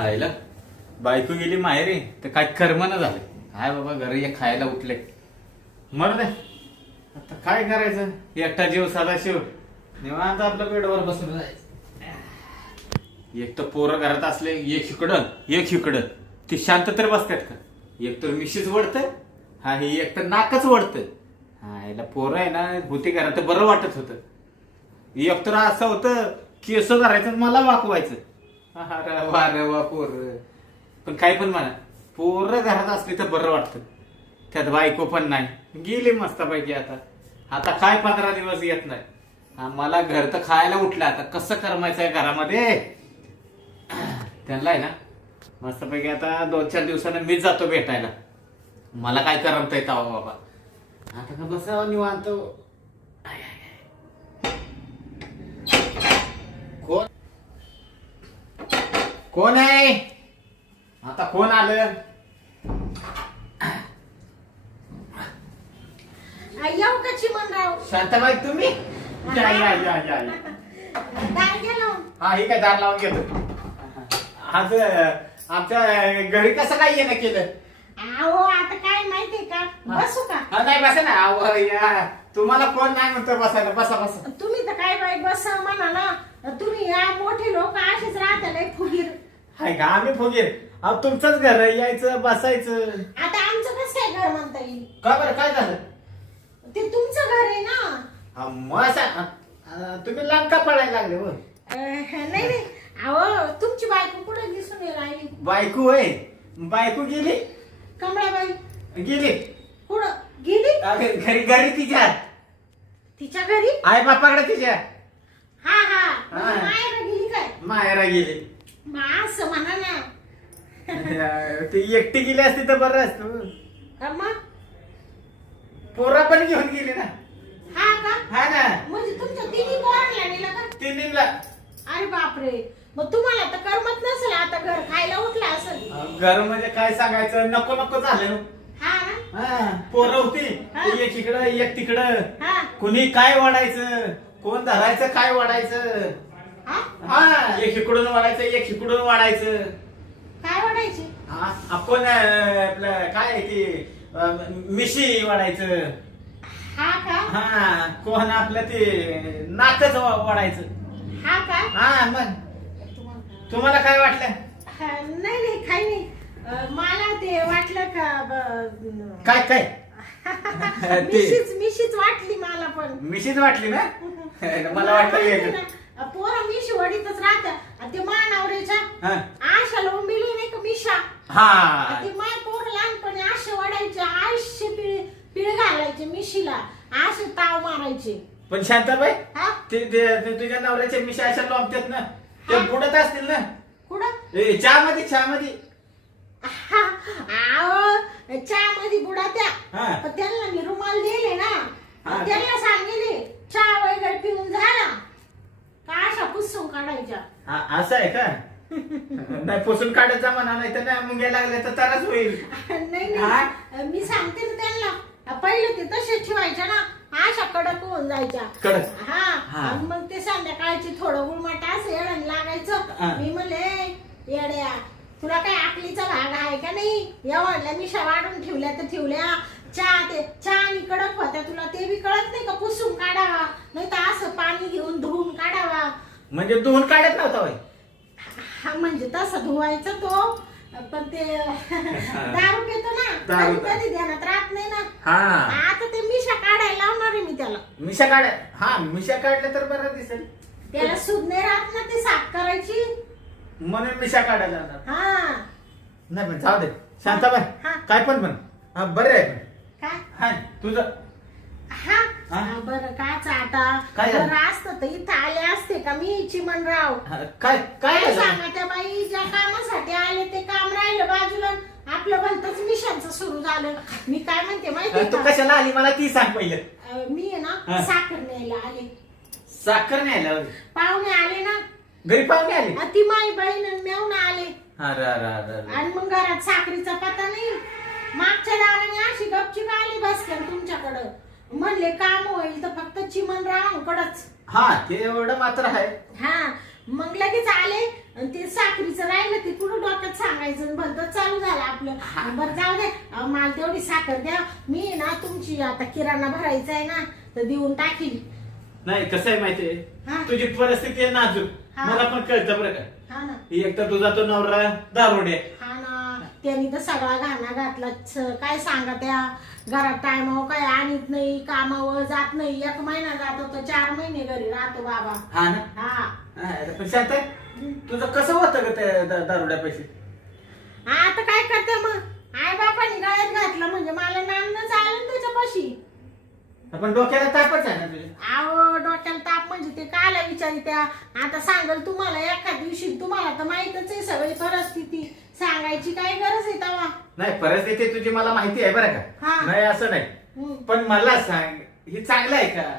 आयला बायको गेली माहेरी तर काय कर्मना झालं. हाय बाबा घरी एक खायला उठले मर दे. आता काय करायचं, एकटा जीव साधा शिव निवांत आपलं बेडवर बसून जायचं. एक तर पोरं घरात असले एक इकडं ती शांत तर बसतात का. एक तर मिशीच वडतं हा हे एक तर नाकच वडतं. हा याला पोरं आहे ना होती घरात तर बरं वाटत होतं. एक तर असं होतं केस धरायचं मला वाकवायचं. अरे वा पोर. पण काय पण म्हणा पोरं घरात असली तर बरं वाटतं. त्यात बायको पण नाही गेली मस्तपैकी. आता काय 15 दिवस येत नाही. मला घर तर खायला उठलं. आता कसं करमायचं आहे घरामध्ये त्यांना आहे ना मस्तपैकी. आता 2-4 दिवसानं मीच जातो भेटायला. मला काय करमता येतं बाबा. आता का बसावं निवांत. कोण आहे आता, कोण आलं. येऊ का चिमणराव? शांताबाई तुम्ही या या या या या. दार गेलो. हा हे काय दार लावून घेतो. आज आमच्या घरी कसं काय येणं केलं. अहो आता काय माहितीये का, बसू का? हा नाही बसा ना. अहो या तुम्हाला कोण नाही म्हणतो बसायला. बसा बसा. तुम्ही तर काय बाई बस म्हणा ना. तुम्ही या मोठे लोक असेच राहताय फुगीर. हाय का आम्ही फुगीर. अहो तुमचंच घर आहे, यायचं बसायचं. आता आमचं कसं काय घर म्हणता येईल. का बरं काय झालं. ते तुमचं घर आहे ना. तुम्ही लांब का पडायला लागले हो. नाही अहो तुमची बायको कुठे दिसून राहिली. बायको होय. बायको गेली. कमळाबाई गेली कुठं गेली. घरी तिच्या घरी. आई बापाकडे तिच्या. हा माहेर गेली काय. माहेरा गेली. असं म्हणा ना. ती एकटी गेली असती तर बरं असतं. मग पोरा पण घेऊन गेली ना. हा का. हा ना. म्हणजे तुमच्या तिन्ही पोरांना नेलं का. तिन्हीला. अरे बापरे. मग तुम्हाला तर करमत नसेल आता, घर खायला उठला असेल. घर म्हणजे काय सांगायचं, नको झालं. हा पोरं होती हा. एक इकडं एक तिकडं. हा कुणी काय वाढायचं, कोण धरायचं काय वाढायचं. हा एक इकडून वाढायचं एक इकडून वाढायचं. काय वाढायचे. आपण आपलं काय ते मिशी वाढायचं. हा का. हा कोण आपलं ते नाकच वाढायचं. हा का. हा मग तुम्हाला काय वाटलं. नाही काही नाही. मला ते वाटलं का काय मिशीच वाटली मला पण. मिशीच वाटली ना. मला वाटलं पोरं मिशी वडीतच राहत. ते मानावरेच्या आशा लावून मिळली नाही का मिशा. हा ते माय पोर लहानपणी आशे वडायचे, आशे पिळ घालायचे मिशीला, आशे ताव मारायचे. पण शांताबाई हा ते तुझ्या नवऱ्याच्या मिशा अशा लोंबतात ना, ते बुडत असतील ना. कुठं. चहामध्ये चहा मध्ये बुडात्या. पण त्यांना मी रुमाल दिले ना. त्यांना सांगितले चहा वगैरे पिऊन झाला का अशा पुसून काढायच्या. असं आहे का. नाही पुसून काढत जा म्हणा, नाही तर नाही मुंग्या लागल्या तर त्रास होईल. नाही मी सांगते ना त्यांना. पहिले ते तसेच ठेवायच्या ना, अशा कडक होऊन जायच्या. कडक. हा मग ते संध्याकाळची थोडं गुळमाट असं येणं लागायचं. मी म्हणले येड्या तुला काय आकलीचा भाग आहे का नाही. एवढल्या मिशा वाढून ठेवल्या तर ठेवल्या. चहा आणि कडक होत्या, तुला ते बी कळत नाही का पुसून काढावा, नाही तर असं पाणी घेऊन धुवून काढावा. म्हणजे धुवून काढत नव्हता. हा म्हणजे तसं धुवायचं तो. पण ते दारू पितो ना, कधी ध्यानात राहत नाही ना. आता ते मिशा काढायला लावणार आहे मी त्याला. मिशा काढल्या तर बरं दिसेल. त्याला सूद नाही राहत ना, ते साफ करायची म्हणून मिशा काढायला जाणार. हा नाही पण जाऊ दे शांताबाई. काय पण बरं आहे. काय तुझं बरं काच. आता काय बरं असतं तर इथं आले असते का मी चिमणराव. काय सांगा त्या बाई ज्या कामासाठी आले ते काम राहिलं बाजूला. आपलं भलतच मिशनचं सुरू झालं. मी काय म्हणते माहिती तू कशाला आली मला ती सांग पहिलं. मी आहे ना साखर न्यायला आले. साखर न्यायला पाहुणे आले ना घरी. पाहुणे आले. ती माई बहीण मेवून आले. अरे आणि मग घरात साखरीचा पत्ता नाही. मागच्या दाराने अशी गपचीप आली बसक्यान तुमच्याकडं. म्हणले काम होईल तर फक्त चिमणराव कडच. ते एवढं मात्र आहे. मग लगेच आले आणि ते साखरीचं राहिलं ते पुढे डोक्यात सांगायचं आणि भलतंच चालू झालं आपलं. बरं जाऊ दे, मला तेवढी साखर द्या, मी ना तुमची आता किराणा भरायचा आहे ना तर देऊन टाकील. नाही कसं आहे माहितीये, हा. तुझी परिस्थिती आहे नाजूक, हा. मला पण कळतं बरं का. हा ना एक तर तुझा तो नवरा दारुडे, हा ना, त्यांनी तर सगळा घाणा घातला. काय सांगा, त्या घरात टायमावर काय आणत नाही, कामावर जात नाही. 1 महिना जातो तर 4 महिने घरी राहतो बाबा. हा ना. हा पण शांत तुझं कसं होतं ग त्या दारुड्या पैसे? आता काय करते मग, आई बापाने गळ्यात घातलं म्हणजे मला नांदच आलं ना त्याच्यापाशी. आपण डोक्याला तापच आहे ना तुझ्या. आव डोक्याला ताप म्हणजे ते कायला विचारित्या. आता सांगल तुम्हाला एका दिवशी, तुम्हाला तर माहितच आहे सगळी परिस्थिती, सांगायची काय गरज आहे तेव्हा. नाही परिस्थिती तुझी मला माहिती आहे बरं का, हा. नाही असं नाही. हम्म. पण मला सांग, हे चांगलं आहे का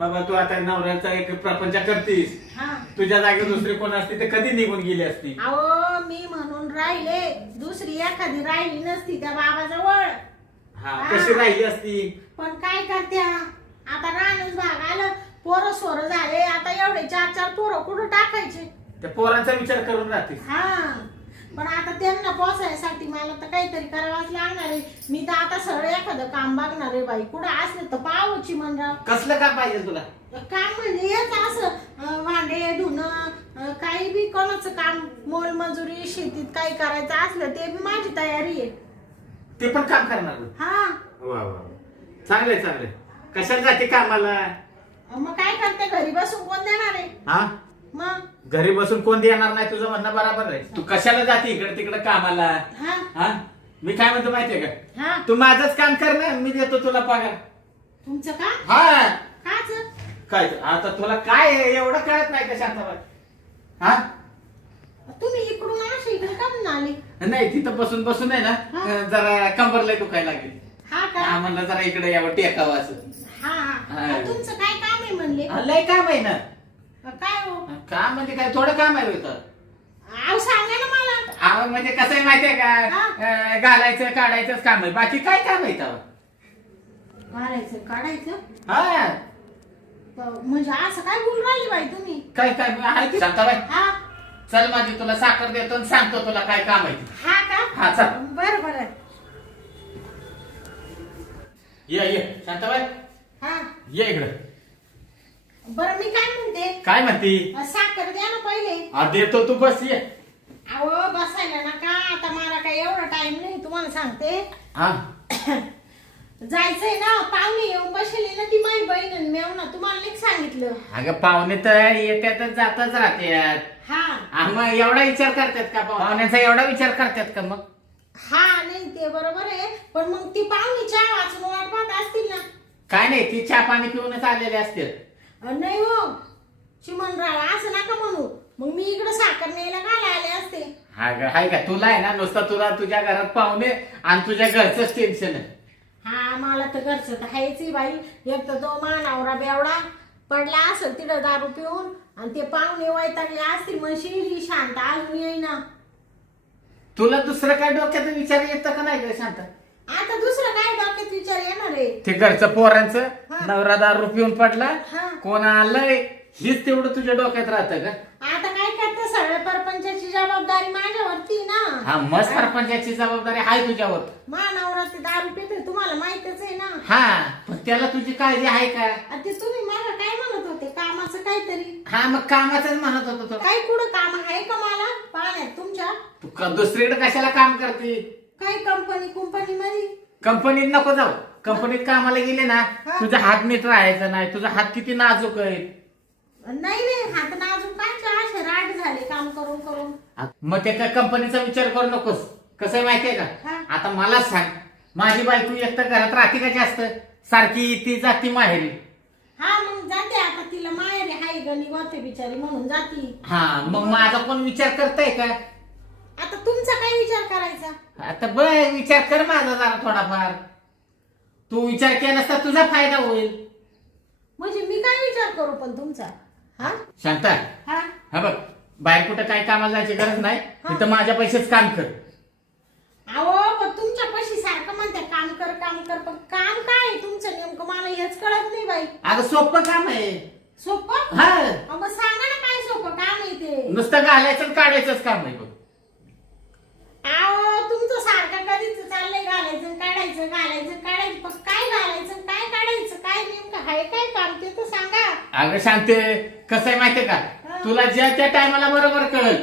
बाबा? तू आता नवऱ्याचा एक प्रपंच करतीस, हा. तुझ्या जागी दुसरी कोण असती तर कधी निघून गेली असती. अहो मी म्हणून राहिले, दुसरी एखादी राहिली नसती त्या बाबाजवळ. हा हा. कशी राहिली असती. पण काय करत्या, आता रानच भाग आलं, पोरं सोरं झाले, आता एवढे 4 पोरं कुठं टाकायचे. त्या पोरांचा विचार करून राहतीस. हा पण आता त्यांना पोसायसाठी मला तर काहीतरी करावंच लागणार आहे. मी तर आता सगळं एखादं काम बघणार आहे बाई, कुठं असलं तर पाहावची म्हणराव. कसलं काम पाहिजे तुला? काम म्हणजे हेच असं भांडे धुणं, काही बी कोणाचं काम, मोलमजुरी, शेतीत काही करायचं असलं ते बी माझी तयारी आहे. ते पण काम करणार तू? हा वा वा, चांगलंय चांगलंय. कशाला जाते कामाला? मग काय करते, घरी बसून कोण देणार आहे. हा, मग घरी बसून कोण देणार नाही, तुझं म्हणणं बरोबर आहे. तू कशाला जाते इकडे तिकडे कामाला? हा हा, मी काय म्हणतो माहितीये का, हा तू माझंच काम कर ना, मी देतो तुला पगार. तुमचं का हा काच काय आता तुला काय आहे, एवढं कळत नाही का शांताबाई? हा तुम्ही इकडून अशी इकडे का म्हणून आले. नाही, तिथं बसून बसून आहे हा. ना जरा कंबरला दुखायला लागली. हा का हा, म्हणलं जरा इकडे यावं टेकावं असं. हा हा. हा तुमचं काय काम आहे म्हणले. हा, लय काम आहे ना. काय हो, काम म्हणजे काय, थोडं काम आहे होतं. आव सांगा ना मला. म्हणजे कसं आहे माहितीये का, हा. घालायचं काढायचंच काम आहे, बाकी काय काम आहे तेव्हा? काढायचं काढायचं हा म्हणजे असं काय बोलून राहिली बाई तुम्ही. काय काय आहे ते शांताबाई. हा चल माझी तुला साखर देतो आणि सांगतो तुला काय काम आहे ते. हा का हा चल. बरं बरं. ये शांताबाई, हा ये इकडं. बरं मी काय म्हणते, काय म्हणती? साखर द्या ना पहिले. हा देतो, तू बस ये. अहो बसायला नका, आता मला काय एवढा टाइम नाही, तुम्हाला सांगते. हा जायचंय ना, पाहुणे येऊन बसले ना, ती माझी बहीण आणि मेव ना, तुम्हाला नाही सांगितलं. अगं पाहुणे तर येत्यातच जातच राहतात. हा मग एवढा विचार करतात का पाहुण्यांचा? एवढा विचार करतात का मग? हा नाही ते बरोबर आहे, पण मग ती पाहुणी चहा वाचून वाट पाहत असतील ना. काय नाही, ती चहा पाणी पिऊनच आलेले असते. नाही हो चिमनराव, असं नका म्हणू. मग मी इकडे साखर न्यायला घाला आले असते. हाय का, तुला आहे ना नुसतं, तुला तुझ्या घरात पाहुणे आणि तुझ्या घरचंच टेन्शन आहे. हा मला तर घरचं तर आहेच बाई. एक तर तो मानावरा बेवडा पडला असेल तिथं दारू पिऊन, आणि ते पाहुणे वैतागले असतील, म्हणशील शांत अजून येईना. तुला दुसरं काय डोक्यात विचार येतं का नाही ग शांत? आता दुसरं काय डोक्यात विचार येणार आहे. ते घरचं पोरांचं, हा. नवरा दारू पिऊन पडला, हा. कोण आलंय, हीच तेवढं तुझ्या डोक्यात राहतं का? आता काय करते, सगळ्या परपंचाची जबाबदारी माझ्यावरती ना. हा, मग सरपंचाची जबाबदारी आहे तुझ्यावर. मानावरा ते दारू पिते, तुम्हाला माहितच आहे ना. हा, पण त्याला तुझी काळजी आहे का? आणि ते तुम्ही मला काय म्हणत होते, कामाचं काहीतरी. हा, मग कामाचंच म्हणत होतो तो. काही कुठं काम आहे का मला पाण्यात तुमच्या? तू दुसरीकडे कशाला काम करते? काही कंपनी मध्ये. कंपनीत नको जाऊ. कंपनीत कामाला गेले ना, हा. तुझा हात नीट राहायचा नाही. तुझा हात किती नाजूक आहे. नाही हात नाजूक काय असे राट झाले काम करून करून. मग ते कंपनीचा विचार करू नकोस. कसं आहे माहितीये हा. का, आता मला सांग, माझी बायको एक तर घरात राहते का जास्त? सारखी ती जाती माहेरी. हा मग जाते, आता तिला माहेरी हाय गणी होते बिचारी म्हणून जाती. हा, मग माझा कोण विचार करताय का? आता तुमचा काय विचार करायचा? आता बघ, विचार कर माझा जरा थोडाफार. तू विचार केलास तर तुझा फायदा होईल. म्हणजे मी काय विचार करू पण तुमचा? हा शांता, हा हा बघ, बाहेर कुठं काही कामाला जायची गरज नाही. हा. तिथं माझ्या पैसेच काम कर. अहो पण तुमच्या पैसे सारखं म्हणते काम कर, पण काम काय आहे तुमचं नेमकं मला हेच कळत नाही बाई. अगं सोपं काम आहे. सोपं? हा, मग सांगा ना काय सोपं काम आहे ते. नुसतं घालायचं आणि काढायचंच काम आहे बघ. अहो तुमचं सारखं कधीच चाललंय घालायचं काढायचं घालायचं काढायचं, पण काय घालायचं काय काढायचं काय नेमकं आहे काय काम ते तर सांगा. अगं शांते, कसं आहे माहितीये का, तुला ज्या त्या टायमाला बरोबर कळल.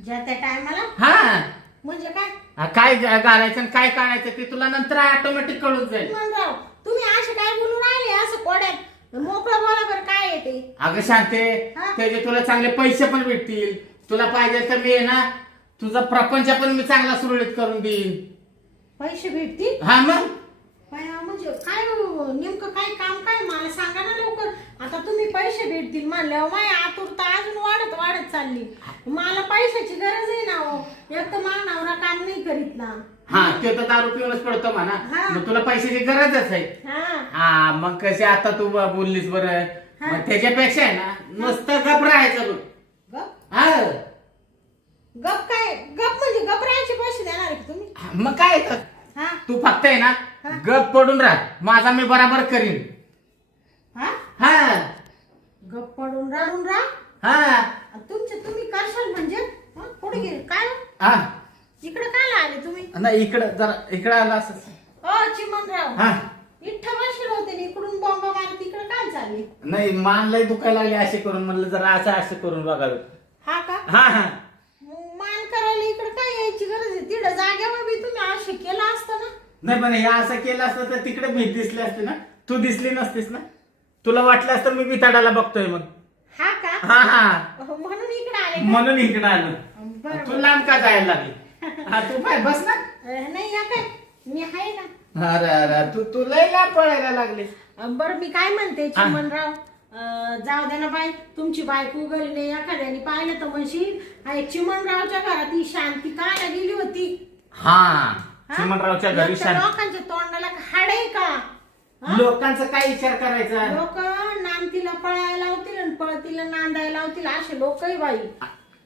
ज्या त्या टायमाला हा म्हणजे काय? काय घालायचं आणि काय काढायचं ते तुला नंतर ऑटोमॅटिक कळून जाईल. चिमणराव तुम्ही असे काय बोलून राहिले असं कोड्यात, मोकळं बोला बरं काय येते. अगं शांते, हा? त्याचे तुला चांगले पैसे पण भेटतील. तुला पाहिजे तर मी आहे ना तुझा प्रपंच पण मी चांगला सुरळीत करून देईन. पैसे भेटतील? हा मग म्हणजे काय नेमकं काय काम काय मला सांगा ना लवकर. आता तुम्ही पैसे भेटतील म्हणल्यावर माझी आतुरता अजून वाढत वाढत चालली. मला पैशाची गरज आहे ना हो. एक तर माझा नवरा काम नाही करीत ना. हा, ते तर दारू पिऊनच पडतो म्हणा. हा. मग तुला पैशाची गरजच आहे. हा हा, मग कशी आता तू बोललीस बरं. हा. मग त्याच्यापेक्षा आहे ना नुसतं गप राहायचं बघ. गप हा, गप काय गप म्हणजे गपरायचे पैसे देणार आहे का तुम्ही? मग काय तर हा तू फक्त आहे ना हा. गप पडून राह, माझा मी बराबर करीन. हा हा गप पडून राहून राहा. हा तुमचे तुम्ही करशाल म्हणजे हं? पुढे गेले काय हो? हा. इकडे काय आले तुम्ही? नाही, इकडं जरा इकडं आला असं. चिमणराव हा, इथं बसले होते आणि इकडून बॉम्ब मारत इकडे काय चालले? नाही मान लय दुखायला लागली असे करून, म्हणलं जरा असं करून बघावं. हा का? हा हा. मग मान करायला इकडे काय यायची गरज आहे? तिकडे जागेवर बी तुम्ही असे केलं असतं ना. नाही पण हे असं केलं असतं तर तिकडे मी दिसली असते ना, तू दिसली नसतीस ना. तुला वाटलं असतं मी बिताडाला बघतोय मग. हा का? हा हा, म्हणून इकडे आले का? म्हणून इकडे आलो. बरं, तू लांब का जायला लागली? हा, तू काय बस ना. नाही या काय मी आहे ना. अरे अरे, तू लय लांब पळायला लागली. बरं मी काय म्हणते चिमणराव, जाऊ दे ना बाई, तुमची बायको घरी नाही एखाद्याने पाहिलं तर म्हणशील अरे चिमणरावच्या घरात ही शांती काय गेली होती. हा, हा? चिमणरावच्या घरी यांच्या शांत. लोकांच्या तोंडाला हाड आहे का? हा? लोकांचा काय विचार करायचा? लोक नांदतीला पळायला लावतील आणि पळतीला नांदायला लावतील असे लोकही बाई.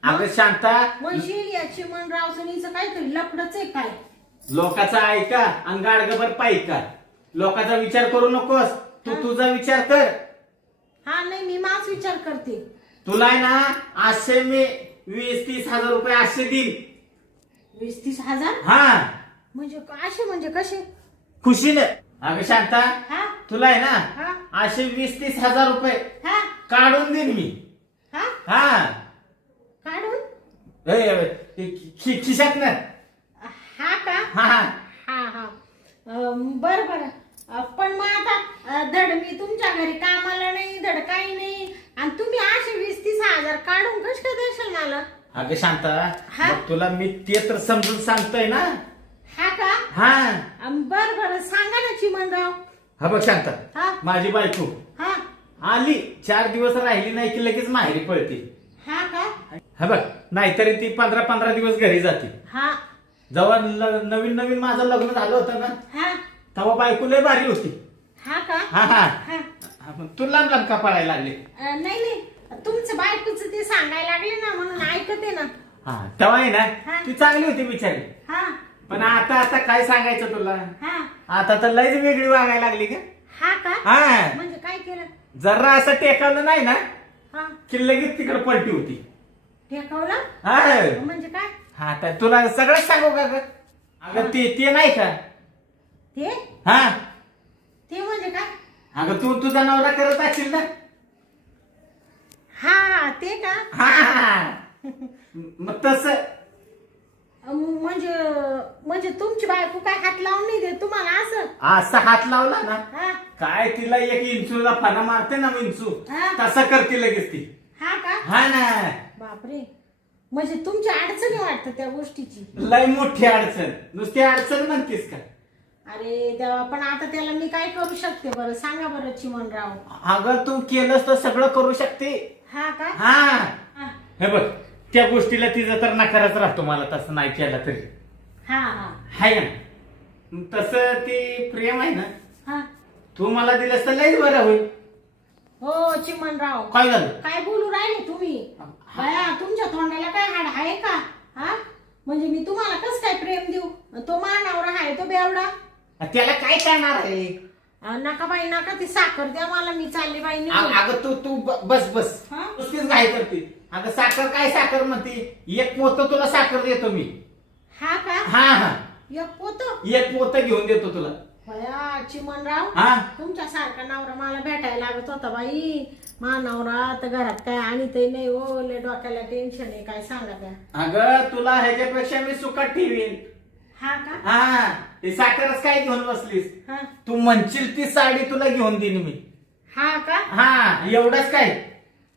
अगं शांता, म्हणशील या चिमणराव सनीचं काहीतरी लफडच आहे काय. लोकांचा ऐका आणि गाडगभर पाहिका. लोकांचा विचार करू नकोस, तू तुझा विचार कर. हा नाही मी माच विचार करते. तुला आहे ना असे मी 20-30 हजार रुपये असे देईन. 20-30 हजार हा, म्हणजे असे म्हणजे कसे? खुशीने. अगं शांता, हा तुला आहे ना हा असे 20-30 हजार रुपये हा काढून देईन मी. हा हा, काढून खिशात ना. हा का? हा हा. हा हा बर बर. पण मग आता धड मी तुमच्या घरी कामाला नाही धड काही नाही आणि तुम्ही असे 20-30 हजार काढून कस काय देशाल मला? अगं शांता, हा? मग तुला मी ते तर समजून सांगतोय ना. हा का? हा बर बर सांगा ना चिमणराव. हा बघ शांता, हा माझी बायको हा आली 4 दिवस राहिली नाही की लगेच माहेरी पळते. हा का? हा बघ, नाहीतरी ती 15-15 दिवस घरी जाते. हा जेव्हा नवीन नवीन माझं लग्न झालं होतं ना, हा तेव्हा बायको लय भारी होती. हा का? हा हा. हा तू लांब लांब का पळायला लागले? नाही नाही तुमचं बायकोचं ते सांगायला लागले ना म्हणून ऐकते ना. हा, तेव्हा आहे हा. ना ती चांगली होती बिचारी. हा पण आता आता काय सांगायचं तुला, हा आता तर लयच वेगळी वागायला लागली का. हा का? हा, म्हणजे काय केलं? जरा असं टेकावलं नाही ना हा की लगेच तिकडे पलटी होती. टेकवलं हा म्हणजे काय? हा, तर तुला सगळंच सांगू का ग? अगं ते नाही का. ते हा, ते म्हणजे काय? अगं तू तुझा नवरा करत असशील ना. हा ते का? हा, मग तस म्हणजे म्हणजे तुमची बायको काय हात लावून नाही देत तुम्हाला असं? असा हात लावला ना हा काय तिला एक इंचूला फणा मारते ना इंचू, हा. तसा करते लगेच ती. हा का? हा ना, बापरे, म्हणजे तुमची अडचणी वाटतं त्या गोष्टीची. लय मोठी अडचण. नुसती अडचण म्हणतेस का? अरे देवा, पण आता त्याला मी काय करू शकते बरं सांगा बरं चिमणराव. अगं तू केलंस तर सगळं करू शकते. हा का? हा, हा हे बघ त्या गोष्टीला तिचा तर नकारच राहतो मला तसं नाही केला तरी. हा हा हाय ना, तसं ते प्रेम आहे ना, हा. तू मला दिलंस तर लयच बरं होईल. हो चिमणराव, काय झालं? काय बोलू राहिले तुम्ही? बाया तुमच्या तोंडाला काय हाड आहे का? हा, म्हणजे मी तुम्हाला कस काय प्रेम देऊ? तो मानावर आहे तो बेवडा. त्याला काय करणार आहे? नका बाई नका, ती साखर द्या मला, मी चालली बाई निघून. अगं तू बस बस, हा? नुसतीच घाई करते. अगं साखर काय साखर म्हणते, एक पोतं तुला साखर देतो मी. हा का? हा एक पोतं? एक पोतं घेऊन देतो तुला. बया चिमणराव, हा तुमच्यासारखा नवरा मला भेटायला लागत होता बाई. मा नवरा तर घरात काय आणि ते नाही हो, लय डोक्याला टेन्शन आहे, काय सांगा त्या. अगं तुला ह्याच्यापेक्षा मी सुखात ठेवीन. हा का? हा ती साखरच काय घेऊन बसलीस, हा तू म्हणशील ती साडी तुला घेऊन देईन मी. हा का? हा एवढंच काय,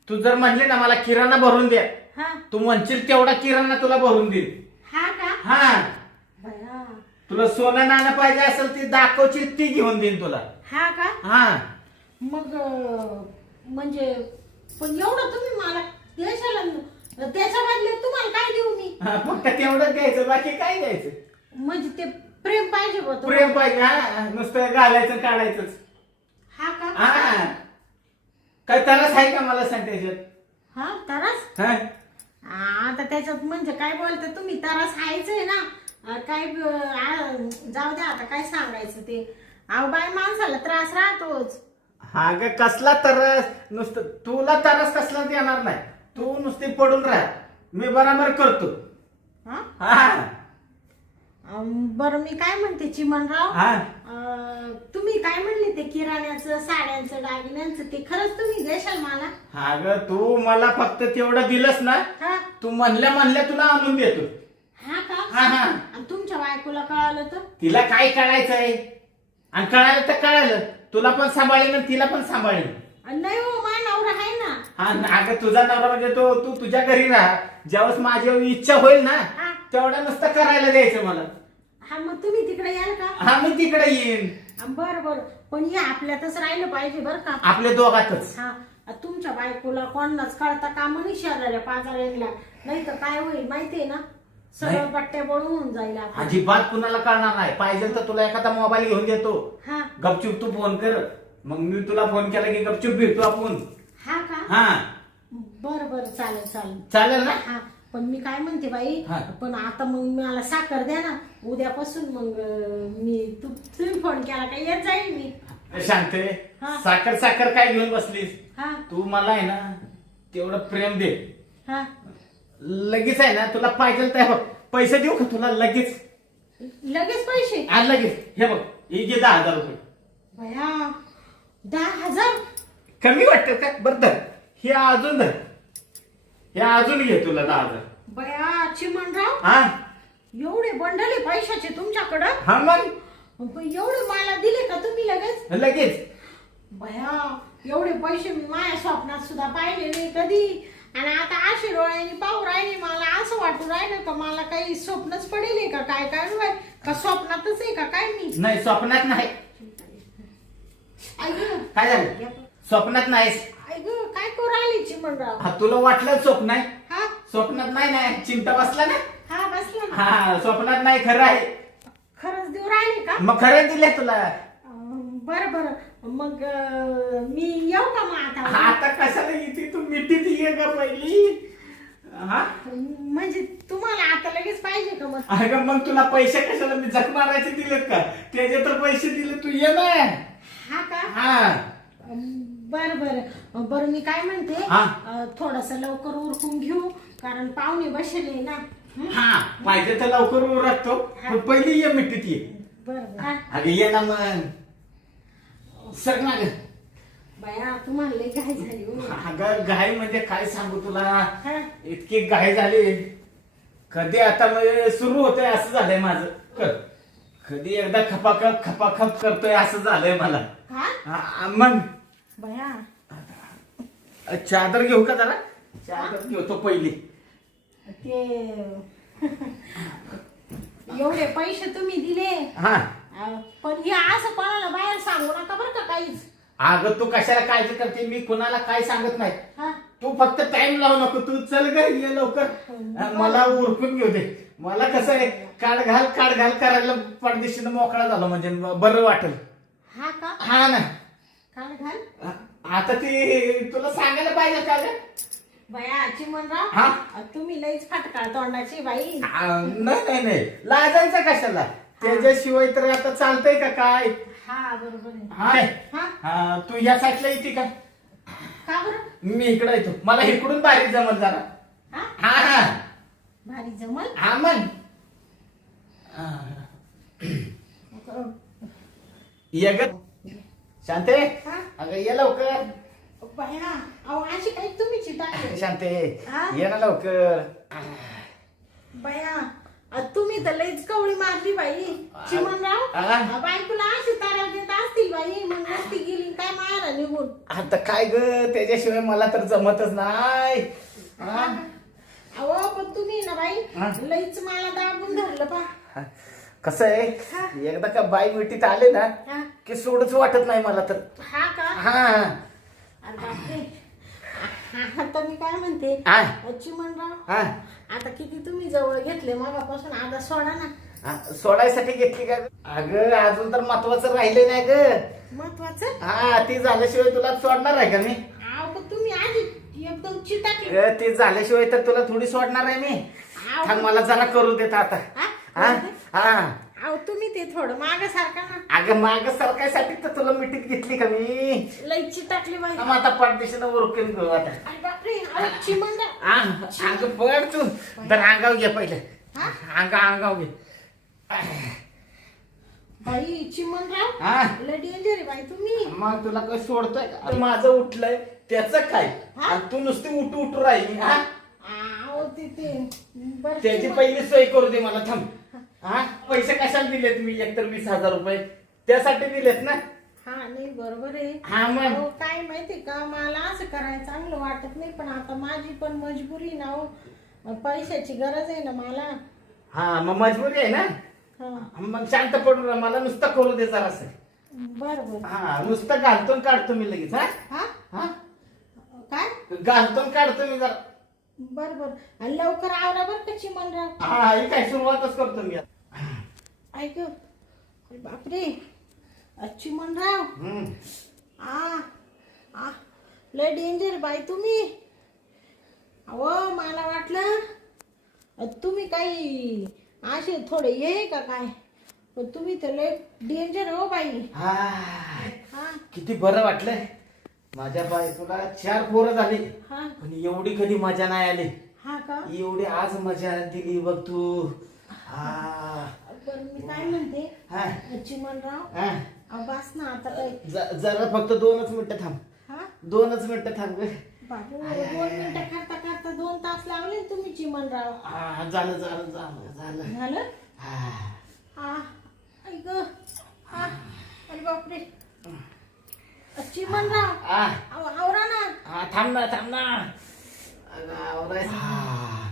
तू जर म्हणली ना मला किराणा भरून द्या, हा तू म्हणशील तेवढा किराणा तुला भरून देईल. हा का? हा बया तुला सोनं नाणं पाहिजे असेल ती दाखवची ती घेऊन देईन तुला. हा का? हा मग म्हणजे पण एवढं तुम्ही मला देशाला, त्याच्या बदल्यात तुम्हाला काय देऊ मी? फक्त तेवढंच घ्यायचं, बाकी काय घ्यायचं. म्हणजे ते प्रेम पाहिजे बघ प्रेम पाहिजे. हा नुसतं घालायचं काढायचंच. हा का? हा काय तरच आहे का मला सांग त्याच्यात. हा तरच. हा आता त्याच्यात म्हणजे काय बोलता तुम्ही, तरच हायचंय ना. काय जाऊ द्या आता, काय सांगायचं ते. अहो बाय माणसाला त्रास राहतोच. हा ग कसला तरस, नुसतं तुला तरस कसला देणार नाही. तू नुसती पडून राह, मी बराबर करतो. हा हा बरं मी काय म्हणते चिमणराव, हा तुम्ही काय म्हणले ते किराण्याचं, साड्यांचं, दागिन्यांचं, ते खरंच तुम्ही देशाल मला? हा ग तू मला फक्त तेवढं दिलंस ना, हा तू म्हणल्या तुला आणून देतो. हा का? हा हा आणि तुमच्या बायकोला कळालं तर? तिला काय कळायचंय, आणि कळालं तर कळालं, तुला पण सांभाळीन आणि तिला पण सांभाळीन. नाही हो, मा नवरा आहे ना. हा अगं तुझा नवरा म्हणजे तो, तू तुझ्या घरी राहा, ज्यावेळेस माझी इच्छा होईल ना हा तेवढं नुसतं करायला द्यायचं मला. हा मग तुम्ही तिकडे याल का? हा मी तिकडे येईन. बरं बरं, पण हे आपल्यातच राहिलं पाहिजे बरं का. आपल्या दोघातच. हा तुमच्या बायकोला कोणाच कळता काम नाही, शेजाऱ्या पाजाऱ्यांना, नाही तर काय होईल माहितीये ना, सगळं नाही. बट्ट्या बळून होऊन जाईल आपण. अजिबात कुणाला कळणार नाही. पाहिजे तर तुला एखादा मोबाईल घेऊन देतो, हा गपचूप तू फोन कर, मग मी तुला फोन केला की गपचूप भेटतो आपण. हा का? हा बरं बरं चालेल चालेल. चालेल ना. हा पण मी काय म्हणते बाई, हा. पण आता मग मला साखर द्या ना उद्यापासून. मग मी तुम्ही फोन केला का येत जाईल मी. शांते, हा. साखर साखर काय घेऊन बसलीस. हा तू मला आहे ना तेवढं प्रेम दे. हा लगेच आहे ना, तुला पाहिजे तर पैसे देऊ का तुला लगेच. लगेच पैसे? आज लगेच. हे बघ, हे घे 10,000 रुपये. बया 10,000? कमी वाटत का. बरं धर, हे अजून धर, हे अजून घे तुला 10,000. बया चिमणराव, हा एवढे बंडल आहे पैशाचे तुमच्याकडं? हा मग एवढे मला दिले का तुम्ही लगेच? लगेच. बया एवढे पैसे मी माझ्या स्वप्नात सुद्धा पाहिले नाही कधी, आणि आता अशी डोळ्यांनी पाहू राहिले. मला असं वाटू राहिलं का मला काही स्वप्नच पडेल का काय, काय माहित. का स्वप्नातच आहे का काय मी? नाही स्वप्नात नाही. ऐक काय झालं? स्वप्नात नाहीस. ऐक काय करू राहिली चिमणराव? हा तुला वाटलं स्वप्न आहे. हा स्वप्नात नाही. नाही चिमटा बसला ना. हा बसला ना. हा स्वप्नात नाही, खरं आहे. खरंच देऊ राहिले का? मग खरं दिले तुला. बरं बरं, मग मी येऊ का मग आता? आता कशाला येते तू, मिठीत ये का पहिली. हा म्हणजे तुम्हाला आता लगेच पाहिजे का मग? अगं मग तुला पैसे कशाला, मी झक मारायचे दिलेत का, त्याचे तर पैसे दिले, तू ये ना. हा का? हा बर बर बर, मी काय म्हणते, हा. थोडस लवकर उरकून घेऊ, कारण पाहुणे बसले ना. हा पाहिजे तर लवकर उरकतो, पण पहिली ये मिठीत ये. बर बर. अगं ये ना मग. सर ना ग. बाया तुम्हाला लई घाई झाली हो. अगं घाई म्हणजे काय सांगू तुला, हा. इतकी घाई झाली. कधी आता सुरू होतंय असं झालंय माझं. कधी एकदा खपाखप करतोय असं झालंय मला. हा? मग बाया चादर घेऊ का जरा. चादर घेतो पहिली. ते एवढे पैसे तुम्ही दिले, हा पण हे असं कोणाला बाहेर सांगू नका बरं का काहीच. अगं तू कशाला काळजी करते, मी कुणाला काय सांगत नाही. हा तू फक्त टाइम लावू नको, तू चल ग ये लवकर. मला उरकून घेऊ दे. मला कसं आहे, काढ घाल करायला परदेशीनं मोकळा झालो म्हणजे बरं वाटेल. हा का? हा ना. काढ घाल. आता ते तुला सांगायला पाहिजे का ग. बाया चिमणराव, हा? तुम्ही लईच फटकाळ तोंडाची बाई. नाही लाजायचं कशाला, त्याच्याशिवाय तर आता चालतंय का काय. हा बरोबर आहे. हाय हा तू या साईडला येते का. का बरं? मी इकडे येतो, मला इकडून बारीक जमत जरा. हा हा हा भारी जमल. हा मग ये ग शांते. हा? अगं ये लवकर. बाया अहो अशी काही तुम्ही चिटाकले. शांते हा? ये ना लवकर. बाया तुम्ही तर लईच कवळी मारली बाई. चिमणराव आ? बायकोला अशी तारा देत असतील बाई, मग नसती गेली काय मारा निघून. आता काय ग, त्याच्याशिवाय मला तर जमतच नाही. हा? अहो पण तुम्ही ना बाई हा? लईच मला दाबून धरलं पा. कसं आहे, हा? एकदा का बाई मिठीत आले ना हा? की सोडच वाटत नाही मला तर. हा का? हा अरे बापरे. आता मी काय म्हणते हा? चिमणराव, हा? आता किती तुम्ही जवळ घेतले मगापासून, आता सोडा ना. हा, सोडायसाठी घेतली का? अगं अजून तर महत्वाचं राहिले नाही ग. महत्वाचं. हा, ती झाल्याशिवाय तुला सोडणार आहे का मी? अहो पण तुम्ही आधी एकदम चिटाकली. ती झाल्याशिवाय तर तुला थोडी सोडणार आहे मी. अहो, थांब मला जरा करू देत आता. हा? हा हा अहो तुम्ही ते थोडं माग सारखा ना. अगं माग सरकायसाठी तर तुला मिठीत घेतली का मी? लई चिटाकली बाई. थांब आता पाठदिशीनं उरकून घेऊ आता. अरे बापरे. अहो चिमणराव. आ, अगं पड तू तर अंगाव घे पहिले. हा? अंगाव घे. बाई चिमणराव हा? लई डेंजर आहे बाई तुम्ही. मग तुला काय सोडतोय का? माझं उठलंय त्याचं काय? हा? आणि तू नुसती उठू राहिली. हा? अहो ते बरं त्याची पहिली सोय करू दे मला. थांब. हा, पैसे कशाला दिलेत मी? एकतर 20,000 रुपये त्यासाठी दिलेत ना. हा नाही बरोबर आहे. हा मग. अहो, काय माहिती का, मला असं करायला चांगलं वाटत नाही, पण आता माझी पण मजबुरी ना हो. पैशाची गरज आहे ना मला. हा मग मजबुरी आहे ना. हा मग शांत पडू नका, मला नुसतं करू दे जरासं. बरं बरं. हा, नुसतं घालतो आणि काढतो मी लगेच. हा हा हा, काय? घालतो आणि काढतो मी जरा. बरं बरं. आणि लवकर आवरा बरं का चिमणराव. हा, ही काय सुरुवातच करतो मी आता. ऐक अरे बापरे. चिमणराव हम्म. आ लय डेंजर बाई तुम्ही. अहो मला वाटलं तुम्ही काही असे थोडे ये का काय, पण तुम्ही तर लय डेंजर हो बाई. हा, हा किती बरं वाटलंय. माझ्या बायकोला 4 पोरं झाली, हा पण एवढी कधी मजा नाही आली. हा का? एवढी आज मजा दिली बघ तू. हा पण मी काय म्हणते हा चिमणराव, हा. बस ना आता काय. जरा फक्त 2च मिनिटं थांब. हा 2च मिनिटं थांब ग. बाबू 2 मिनिटं करता करता 2 तास लावले तुम्ही चिमणराव. हा, झालं झालं झालं झालं. झालं. हा. हा ऐक. हा अरे बापरे. चिमणराव हा. आवरा ना. हा, थांब ना थांब ना. अगं, आवरायचं. हा,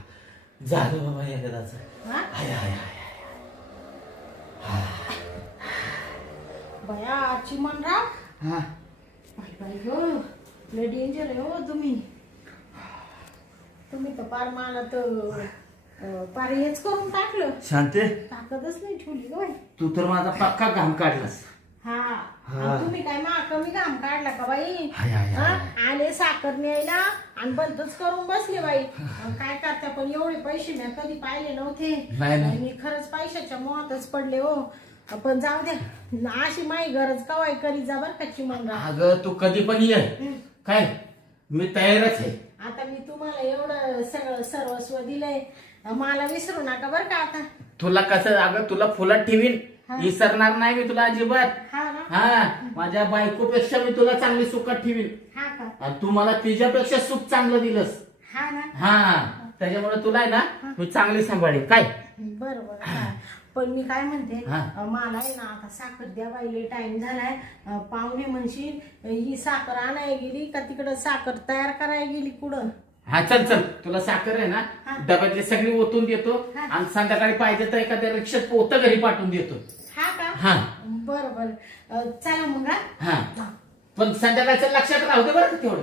झालं बाबा एकदाच. हा हाय हाय हाय. बया चिमणराव. हा. बाई बाई ग लय डेंजर आहे हो तुम्ही. तुम्ही तर पार मला तर पार हेच करून टाकलं. शांते, ताकदच नाही ठेवली ग बाई. तू तर माझा पक्का घाम काढलास. हा हा. आणि तुम्ही काय मा कमी काम काढला का बाई? हाय, हाय, हा? हाय. आले साखर न्यायला आणि बंदच करून बसले बाई. काय करता, पण एवढे पैसे मी कधी पाहिले नव्हते. नाही, नाही. मी खरंच पैशाच्या मोहातच पडले हो. पण जाऊ द्या, अशी माही गरज कवाय करी जा बर का चिमणराव. अगं तू कधी पण ये. काय, मी तयारच आहे. आता मी तुम्हाला एवढं सगळं सर्वस्व दिलंय, मला विसरू नका बर का आता. तुला कसं, अगं तुला फुलात ठेवीन, हा. विसरणार नाही मी तुला अजिबात. हा ना. हा, माझ्या बायकोपेक्षा मी तुला चांगली सुखात ठेवीन. हा का? आणि तू मला तिच्यापेक्षा सुख चांगलं दिलंस. हा ना. हा, त्याच्यामुळे तुला आहे ना मी चांगली सांभाळीन. काय बरोबर. पण मी काय म्हणते, हा. मला आहे ना आता साखर द्या बाईले, टाइम झालाय. पाहुणे म्हणशील ही साखर आणायला गेली का तिकडं साखर तयार करायला गेली कुठं. हा, चल चल, तुला साखर आहे ना हा. डब्यातली सगळी ओतून देतो. हा. आणि संध्याकाळी पाहिजे तर एखाद्या रिक्षात पोतं घरी पाठवून देतो. हा का? हा. बरोबर. चला मग. हा? हा, पण संध्याकाळचं लक्षात राहू दे बरं का तेवढं.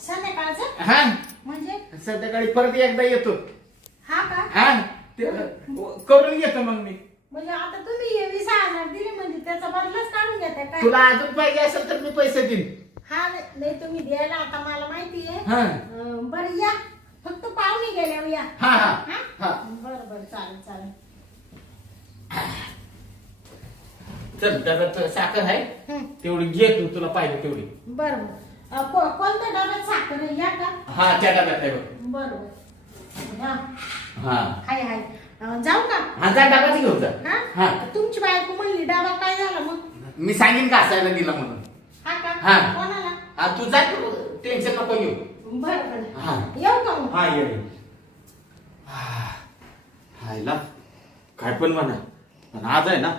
संध्याकाळचं हा, म्हणजे? संध्याकाळी परत एकदा येतो. हा का? हा, ते करून घेतो मग मी. म्हणजे आता तुम्ही हे 20,000 दिले म्हणजे त्याचा बदलाच काढून घेताय काय? तुला अजून पाहिजे असेल तर मी पैसे देईन. हा नाही तुम्ही द्यायला आता मला माहिती आहे. हा बरं या, फक्त पाहुणे गेल्यावर या. हा हा हा? हा. बरं बरं चालेल चालेल. चल, डब्यात साखर आहे हं, तेवढी घे तू, तुला पाहिजे तेवढी. बरं बरं. कोणत्या डब्यात साखर आहे? या का? हा त्या डब्यात आहे बघ. बरोबर. हा हा हाय हाय. जाऊ का? हा जा डबाच घेऊन जा. हा हा तुमची बायको म्हणली डबा काय झाला मग? मी सांगेन का असायला दिला म्हणून. हा का? हा. कोणाला? हा तू जा टेन्शन नको घेऊ. बरं बरं. हा. येऊ का मग? हा ये हायला काय पण म्हणा पण आज आहे ना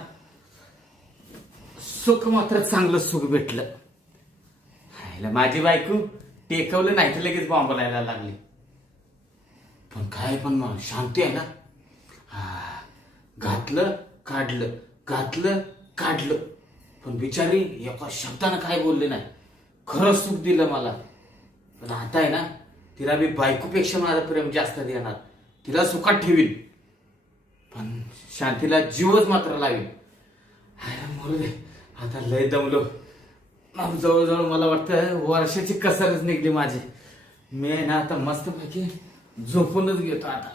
सुख मात्र चांगलं सुख भेटलं. हायला माझी बायको टेकवलं नाही तर लगेच बॉम्ब लायला लागली. पण काय पण मग शांती आहे ना. हा घातलं काढलं घातलं काढलं पण बिचारी एका शब्दानं काय बोलले नाही. खरं सुख दिलं मला. पण आता आहे ना तिला मी बायकोपेक्षा माझं प्रेम जास्त देणार. तिला सुखात ठेवीन पण शांतीला जीवच मात्र लावेल. मरू दे आता लय दमलो. जवळजवळ मला वाटतं वर्षाची कसरच निघली माझी. मी आहे ना आता मस्तपैकी झोपूनच घेतो आता.